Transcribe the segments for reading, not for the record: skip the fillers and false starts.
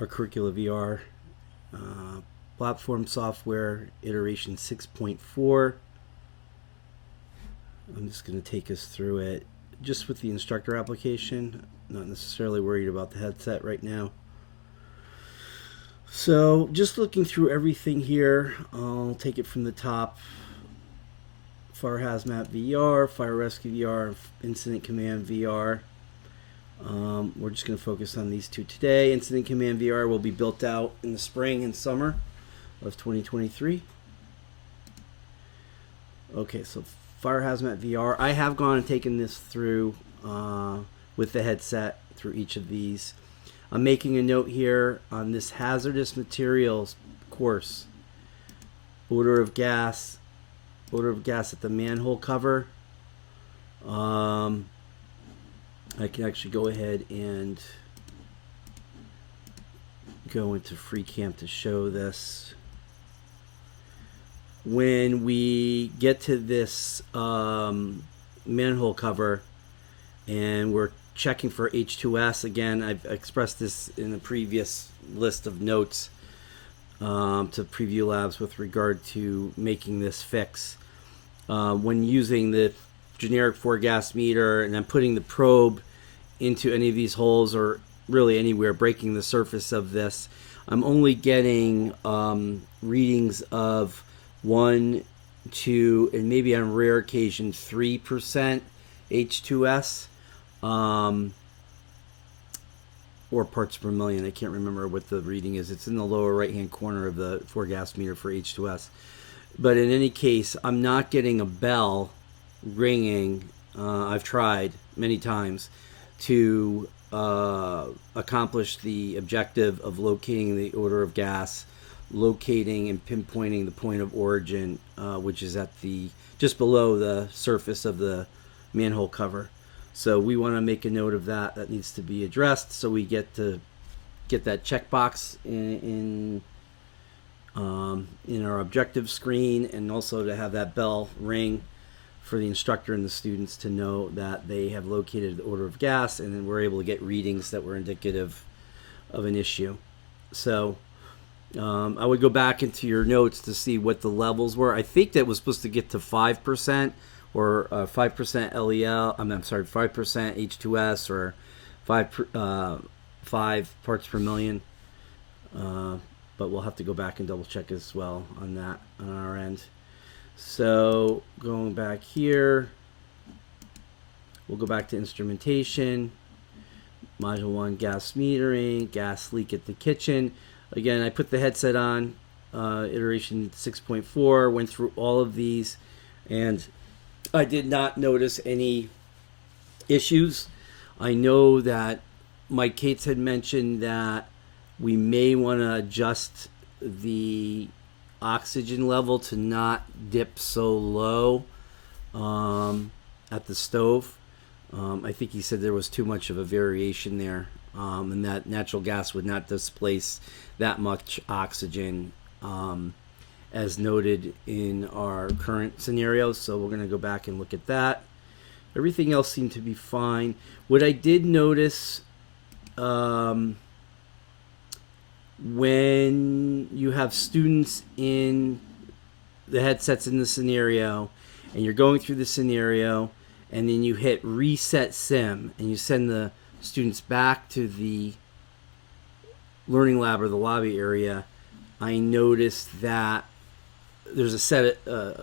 our CurriculaVR platform software, iteration 6.4. I'm just going to take us through it just with the instructor application. Not necessarily worried about the headset right now. So just looking through everything here, I'll take it from the top. Fire Hazmat VR, Fire Rescue VR, Incident Command VR. We're just going to focus on these two today. Incident Command VR will be built out in the spring and summer of 2023. Okay, so Fire Hazmat VR. I have gone and taken this through with the headset through each of these. I'm making a note here on this hazardous materials course. Odor of gas at the manhole cover. I can actually go ahead and go into FreeCam to show this. When we get to this manhole cover and we're checking for H2S, again, I've expressed this in the previous list of notes to PreviewLabs with regard to making this fix. When using the generic 4-gas meter and then putting the probe into any of these holes or really anywhere, breaking the surface of this, I'm only getting readings of 1, 2, and maybe on rare occasion 3% H2S or parts per million. I can't remember what the reading is. It's in the lower right hand corner of the 4-gas meter for H2S. But in any case, I'm not getting a bell ringing. I've tried many times to accomplish the objective of locating the odor of gas, locating and pinpointing the point of origin, which is at just below the surface of the manhole cover. So we want to make a note of that. That needs to be addressed, so we get that checkbox in our objective screen, and also to have that bell ring for the instructor and the students to know that they have located the odor of gas, and then we're able to get readings that were indicative of an issue. So I would go back into your notes to see what the levels were. I think that was supposed to get to 5% or 5% LEL. I'm sorry, 5% H2S or 5 parts per million. But we'll have to go back and double check as well on that on our end. So going back here, we'll go back to instrumentation, module 1, gas metering, gas leak at the kitchen. Again, I put the headset on, iteration 6.4, went through all of these, and I did not notice any issues. I know that Mike Cates had mentioned that we may want to adjust the oxygen level to not dip so low at the stove. I think he said there was too much of a variation there, and that natural gas would not displace that much oxygen as noted in our current scenarios. So we're going to go back and look at that. Everything else seemed to be fine. What I did notice, when you have students in the headsets in the scenario and you're going through the scenario and then you hit reset sim and you send the students back to the learning lab or the lobby area, I noticed that there's a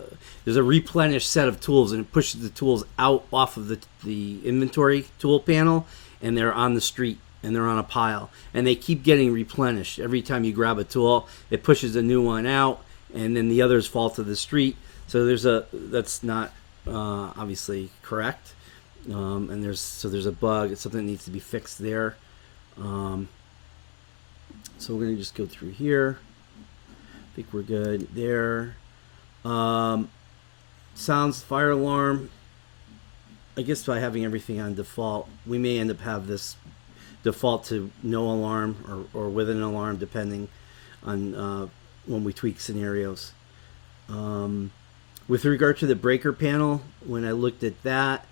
replenished set of tools, and it pushes the tools out off of the inventory tool panel, and they're on the street and they're on a pile, and they keep getting replenished. Every time you grab a tool, it pushes a new one out, and then the others fall to the street. So that's not obviously correct, and there's a bug. It's something that needs to be fixed there. So we're going to just go through here. I think we're good there. Sounds, fire alarm. I guess by having everything on default, we may end up have this default to no alarm or with an alarm, depending on when we tweak scenarios. With regard to the breaker panel, when I looked at that,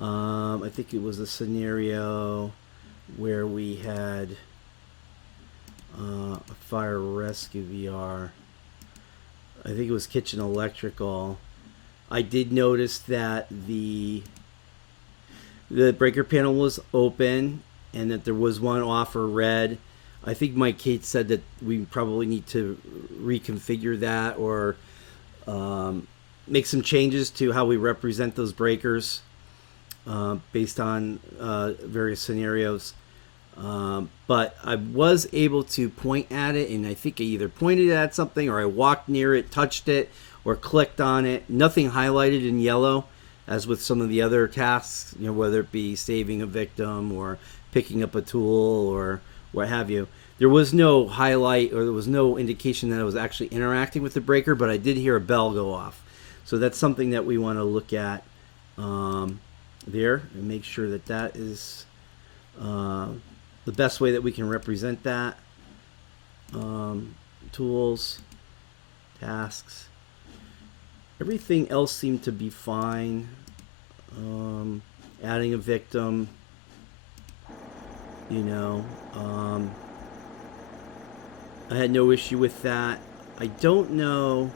I think it was a scenario where we had fire rescue VR. I think it was kitchen electrical. I did notice that the breaker panel was open and that there was one off or red. I think Mike Kate said that we probably need to reconfigure that or make some changes to how we represent those breakers based on various scenarios. But I was able to point at it, and I think I either pointed at something or I walked near it, touched it, or clicked on it. Nothing highlighted in yellow, as with some of the other tasks, whether it be saving a victim or picking up a tool or what have you. There was no highlight or there was no indication that I was actually interacting with the breaker, but I did hear a bell go off. So that's something that we want to look at there and make sure that that is the best way that we can represent that. Tools, tasks. Everything else seemed to be fine. Adding a victim, I had no issue with that. I don't know.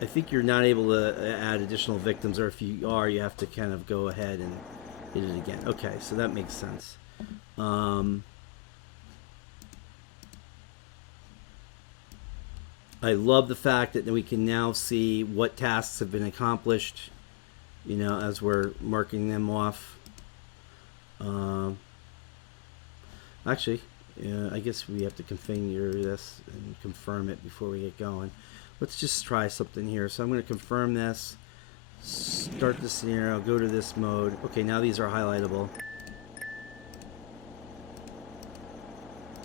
I think you're not able to add additional victims, or if you are, you have to kind of go ahead and hit it again. Okay, so that makes sense. I love the fact that we can now see what tasks have been accomplished, as we're marking them off. Actually, I guess we have to configure this and confirm it before we get going. Let's just try something here. So I'm going to confirm this, start the scenario, go to this mode. Okay, now these are highlightable.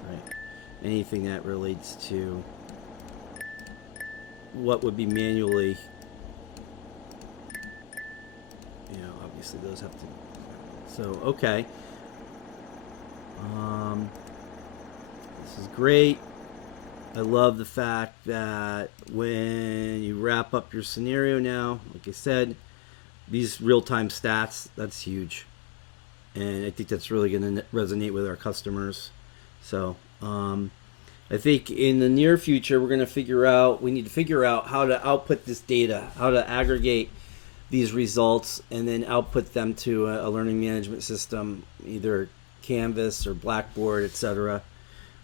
Right. Anything that relates to what would be manually, obviously those have to. So, okay. This is great. I love the fact that when you wrap up your scenario now, like I said, these real-time stats, that's huge. And I think that's really going to resonate with our customers. So I think in the near future, we need to figure out how to output this data, how to aggregate these results and then output them to a learning management system, either Canvas or Blackboard, etc.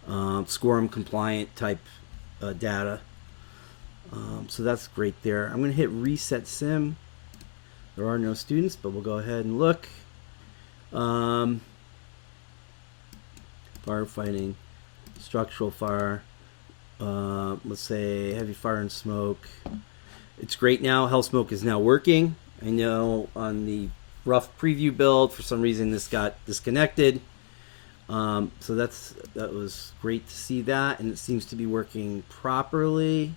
SCORM compliant type data. So that's great there. I'm going to hit reset sim. There are no students, but we'll go ahead and look. Firefighting, structural fire, let's say heavy fire and smoke. It's great now. Hell Smoke is now working. I know on the rough preview build, for some reason this got disconnected. So that was great to see that, and it seems to be working properly.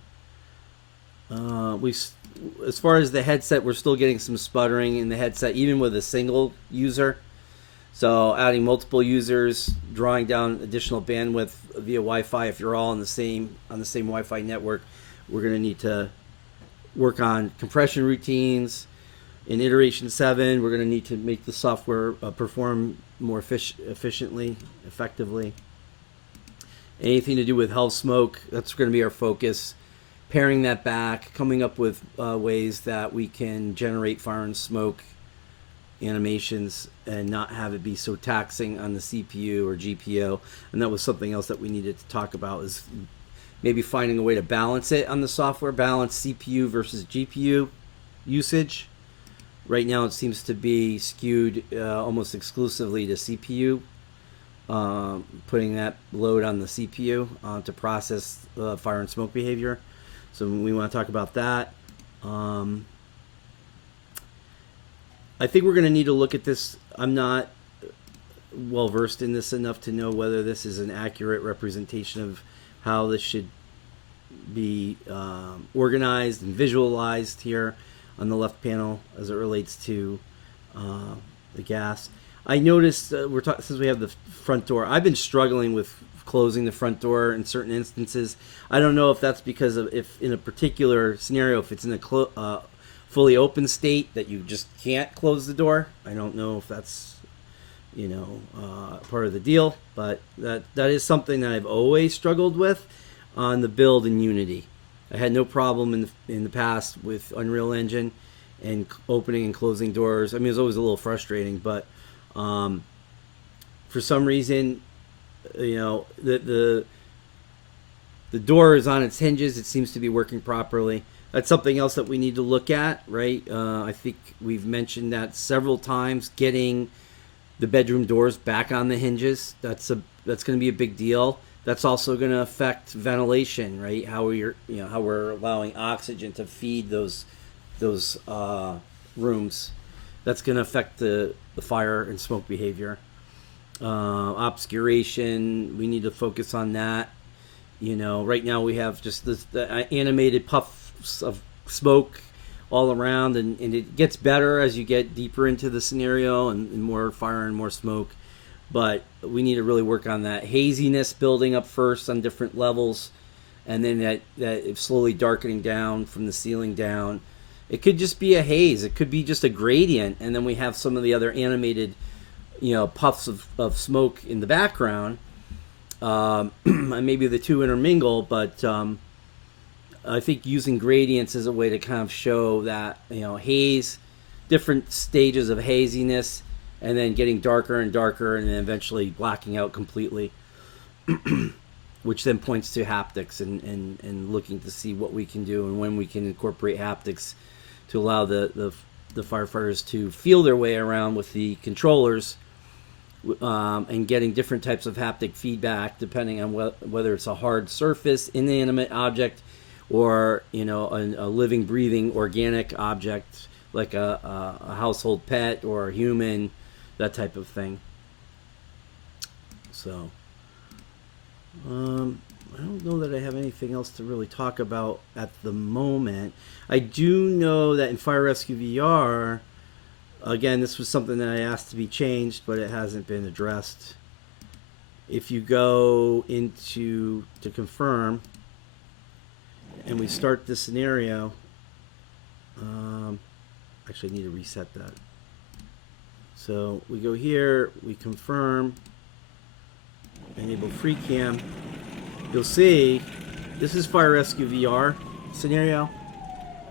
As far as the headset, we're still getting some sputtering in the headset, even with a single user. So adding multiple users, drawing down additional bandwidth via Wi-Fi. If you're all on the same Wi-Fi network, we're going to need to work on compression routines. In iteration 7, we're going to need to make the software perform more efficiently, effectively. Anything to do with Hell Smoke, that's going to be our focus. Paring that back, coming up with ways that we can generate fire and smoke animations and not have it be so taxing on the CPU or GPU. And that was something else that we needed to talk about, is maybe finding a way to balance it on the software, balance CPU versus GPU usage. Right now it seems to be skewed almost exclusively to CPU, putting that load on the CPU to process fire and smoke behavior. So we want to talk about that. I think we're going to need to look at this. I'm not well versed in this enough to know whether this is an accurate representation of how this should be organized and visualized here on the left panel as it relates to the gas. I noticed since we have the front door, I've been struggling with closing the front door in certain instances. I don't know if that's because of, if in a particular scenario, if it's in a fully open state that you just can't close the door. I don't know if that's you know, part of the deal. But that is something that I've always struggled with on the build in Unity. I had no problem in the past with Unreal Engine and opening and closing doors. I mean, it was always a little frustrating, but for some reason, you know, the door is on its hinges. It seems to be working properly. That's something else that we need to look at, right? I think we've mentioned that several times. Getting the bedroom doors back on the hinges, that's going to be a big deal. That's also going to affect ventilation, right? How we're allowing oxygen to feed those rooms. That's going to affect the fire and smoke behavior. Obscuration, we need to focus on that. You know, right now we have just the animated puffs of smoke all around, and it gets better as you get deeper into the scenario and more fire and more smoke. But we need to really work on that haziness building up first on different levels, and then that slowly darkening down from the ceiling down. It could just be a haze. It could be just a gradient, and then we have some of the other animated, you know, puffs of smoke in the background. Maybe the two intermingle, but I think using gradients is a way to kind of show that, you know, haze, different stages of haziness, and then getting darker and darker, and then eventually blacking out completely, which then points to haptics and looking to see what we can do and when we can incorporate haptics to allow the firefighters to feel their way around with the controllers, and getting different types of haptic feedback depending on whether it's a hard surface, inanimate object, or, you know, a living, breathing, organic object like a household pet or a human, that type of thing. So I don't know that I have anything else to really talk about at the moment. I do know that in Fire Rescue VR, again, this was something that I asked to be changed, but it hasn't been addressed. If you go into to confirm, and we start the scenario, actually I need to reset that. So we go here, we confirm, enable free cam. You'll see this is Fire Rescue VR scenario,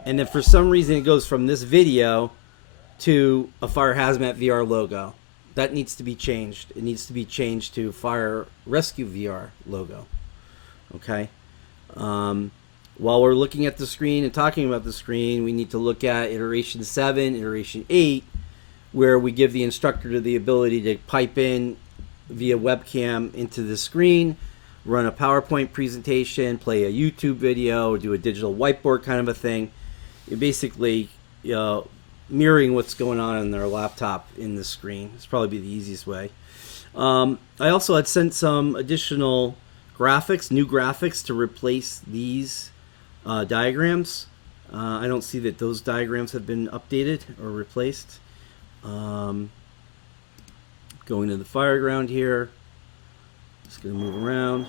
and then for some reason it goes from this video to a Fire Hazmat VR logo. That needs to be changed. It needs to be changed to Fire Rescue VR logo. Okay. While we're looking at the screen and talking about the screen, we need to look at iteration 7, iteration 8, where we give the instructor the ability to pipe in via webcam into the screen, run a PowerPoint presentation, play a YouTube video, do a digital whiteboard kind of a thing. You're basically, you know, mirroring what's going on in their laptop in the screen. It's probably be the easiest way. I also had sent some additional graphics, new graphics to replace these diagrams. I don't see that those diagrams have been updated or replaced. Going to the fireground here. Just going to move around.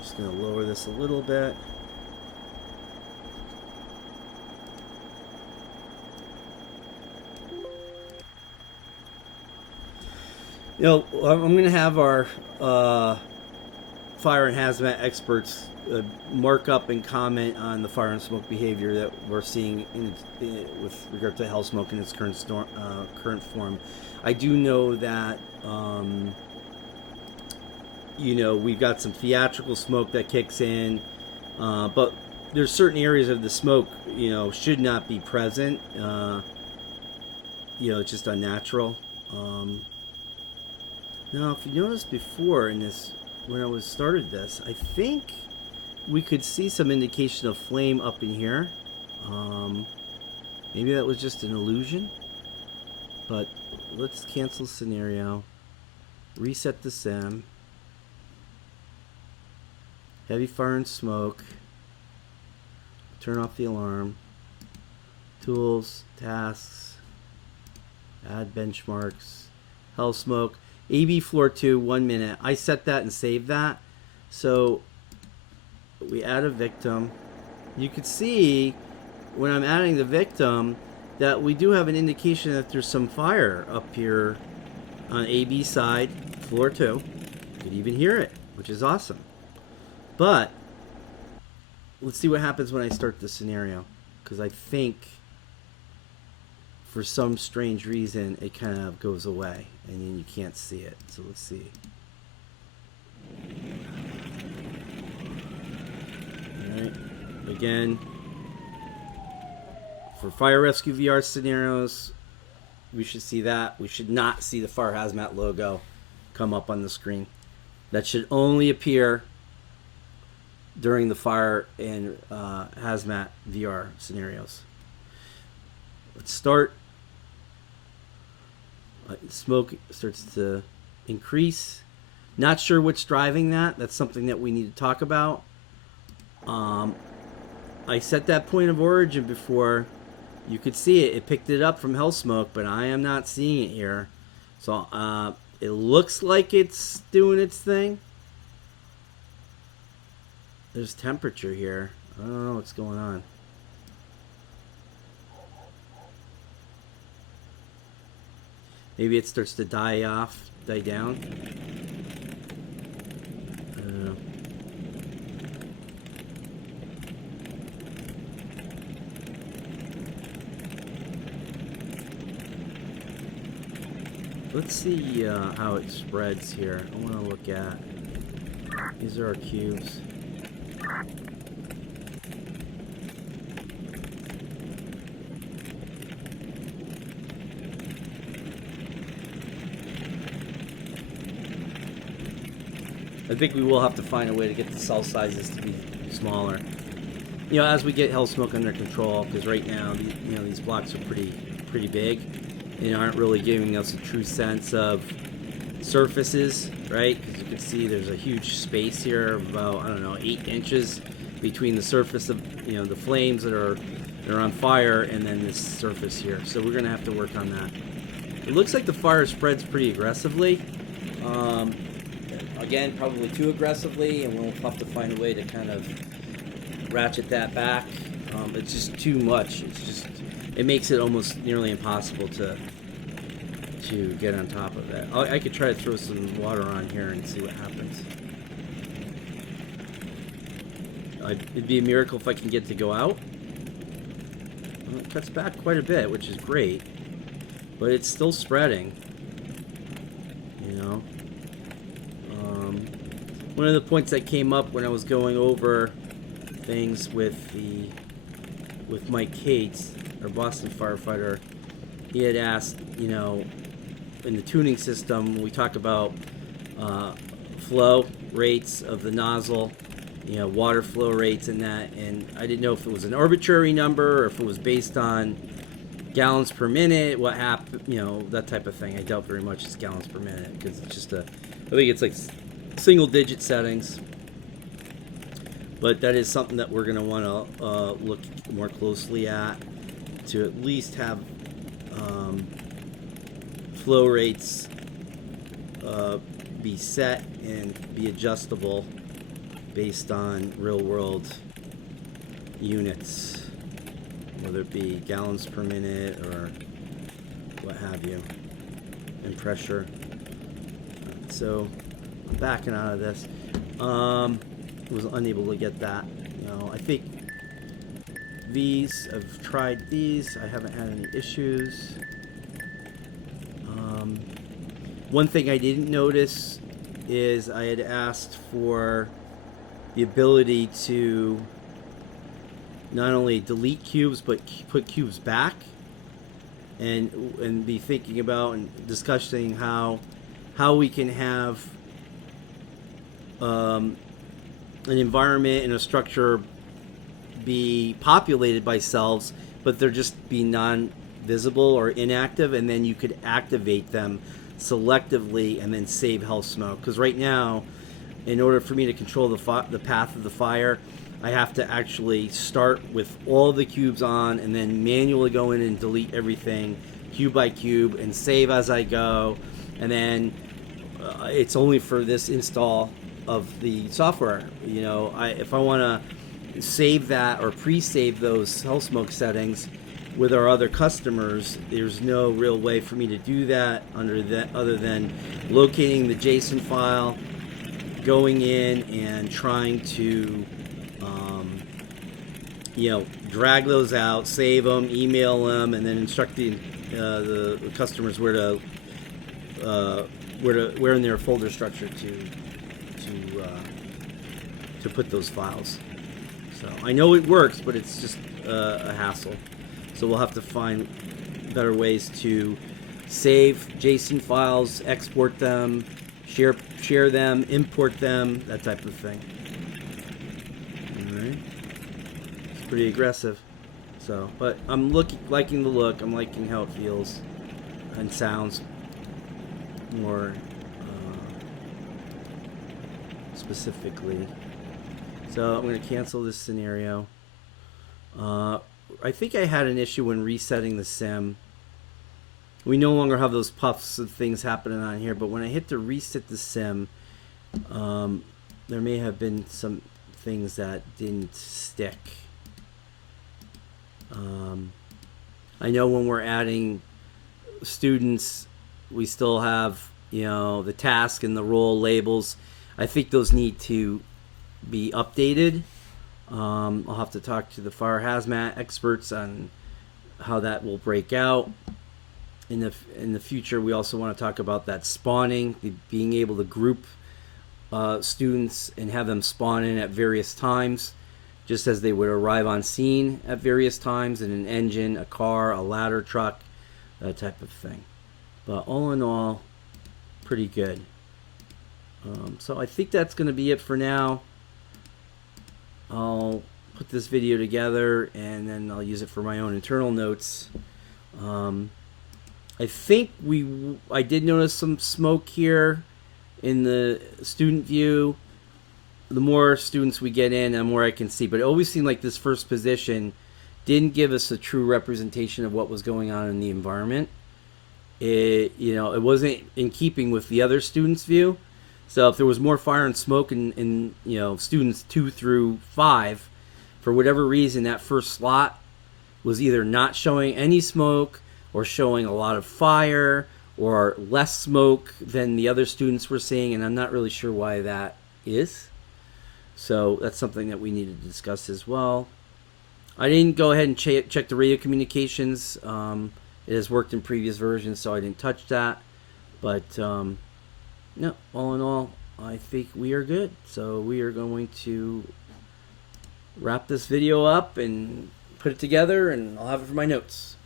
Just going to lower this a little bit. You know, I'm going to have our fire and hazmat experts mark up and comment on the fire and smoke behavior that we're seeing with regard to hell smoke in its current form. I do know that you know, we've got some theatrical smoke that kicks in, but there's certain areas of the smoke, you know, should not be present. You know, it's just unnatural. Now, if you noticed before in this, when I started this, I think we could see some indication of flame up in here. Maybe that was just an illusion, but let's cancel scenario, reset the sim, heavy fire and smoke, turn off the alarm, tools, tasks, add benchmarks, hell smoke, AB floor 2, 1 minute. I set that and saved that. So we add a victim. You could see when I'm adding the victim that we do have an indication that there's some fire up here on AB side, floor 2. You could even hear it, which is awesome. But let's see what happens when I start the scenario, because I think for some strange reason it kind of goes away and then you can't see it. So let's see. Alright, again, for fire rescue VR scenarios, we should see that. We should not see the fire hazmat logo come up on the screen. That should only appear during the fire and hazmat VR scenarios. Let's start. Smoke starts to increase. Not sure what's driving that. That's something that we need to talk about. I set that point of origin before. You could see it. It picked it up from hell smoke, but I am not seeing it here. So it looks like it's doing its thing. There's temperature here. I don't know what's going on. Maybe it starts to die down. I don't know. Let's see how it spreads here. I want to look at. These are our cubes. I think we will have to find a way to get the cell sizes to be smaller. You know, as we get hell smoke under control, because right now, these blocks are pretty big, and aren't really giving us a true sense of surfaces, right? Because you can see there's a huge space here of about, I don't know, 8 inches between the surface of, the flames that are on fire and then this surface here. So we're gonna have to work on that. It looks like the fire spreads pretty aggressively. Again, probably too aggressively, and we'll have to find a way to kind of ratchet that back. It's just too much. It makes it almost nearly impossible to get on top of that. I could try to throw some water on here and see what happens. It'd be a miracle if I can get it to go out. Well, it cuts back quite a bit, which is great, but it's still spreading. One of the points that came up when I was going over things with Mike Cates, our Boston firefighter, he had asked, in the tuning system, we talk about flow rates of the nozzle, water flow rates and that, and I didn't know if it was an arbitrary number or if it was based on gallons per minute, what happened, that type of thing. I doubt very much it's gallons per minute, because it's just I think it's like single digit settings, but that is something that we're going to want to look more closely at least have flow rates be set and be adjustable based on real world units, whether it be gallons per minute or what have you, and pressure. So backing out of this, was unable to get that. I think I've tried these, I haven't had any issues. One thing I didn't notice is I had asked for the ability to not only delete cubes but put cubes back, and be thinking about and discussing how we can have an environment and a structure be populated by cells, but they're just be non-visible or inactive, and then you could activate them selectively and then save health smoke. Because right now, in order for me to control the path of the fire, I have to actually start with all the cubes on and then manually go in and delete everything cube by cube and save as I go, and then it's only for this install of the software. If I want to save that or pre-save those health smoke settings with our other customers. There's no real way for me to do that other than locating the JSON file, going in and trying to drag those out, save them, email them, and then instruct the customers where in their folder structure to put those files. So I know it works, but it's just a hassle. So we'll have to find better ways to save JSON files, export them, share them, import them, that type of thing. All right. It's pretty aggressive. So, but I'm liking the look. I'm liking how it feels and sounds more specifically. So I'm going to cancel this scenario. I think I had an issue when resetting the sim. We no longer have those puffs of things happening on here, but when I hit to reset the sim, there may have been some things that didn't stick. I know when we're adding students, we still have, the task and the role labels. I think those need to be updated. I'll have to talk to the fire hazmat experts on how that will break out. In the future, we also want to talk about that spawning, being able to group students and have them spawn in at various times, just as they would arrive on scene at various times in an engine, a car, a ladder truck, that type of thing. But all in all, pretty good. So I think that's going to be it for now. I'll put this video together and then I'll use it for my own internal notes. I think I did notice some smoke here in the student view. The more students we get in, the more I can see. But it always seemed like this first position didn't give us a true representation of what was going on in the environment. It wasn't in keeping with the other students' view. So if there was more fire and smoke in students 2 through 5, for whatever reason, that first slot was either not showing any smoke or showing a lot of fire or less smoke than the other students were seeing, and I'm not really sure why that is. So that's something that we need to discuss as well. I didn't go ahead and check the radio communications. It has worked in previous versions, so I didn't touch that. But no, all in all, I think we are good. So we are going to wrap this video up and put it together, and I'll have it for my notes.